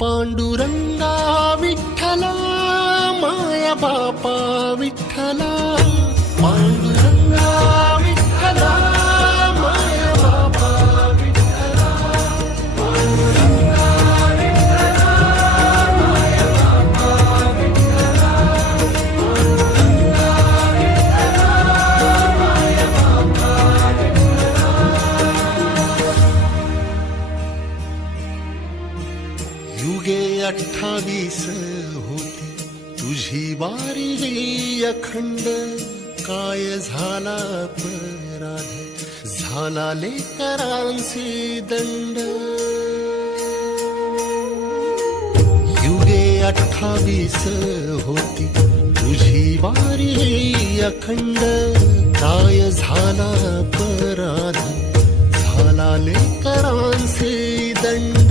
पांडुरंगा विठ्ठला माया बापा विठ्ठला पांडुरंगा विठ्ठला माया बापा विठ्ठला पांडुरंगा विठ्ठला माया बापा विठ्ठला पांडुरंगा विठ्ठला माया बापा विठ्ठला युगे 28 होती तुझी वारी अखंड काय झाला अपराध झाला लेकरांचे दंड युगे 28 होती तुझी वारी अखंड काय झाला अपराध झाला लेकरांचे दंड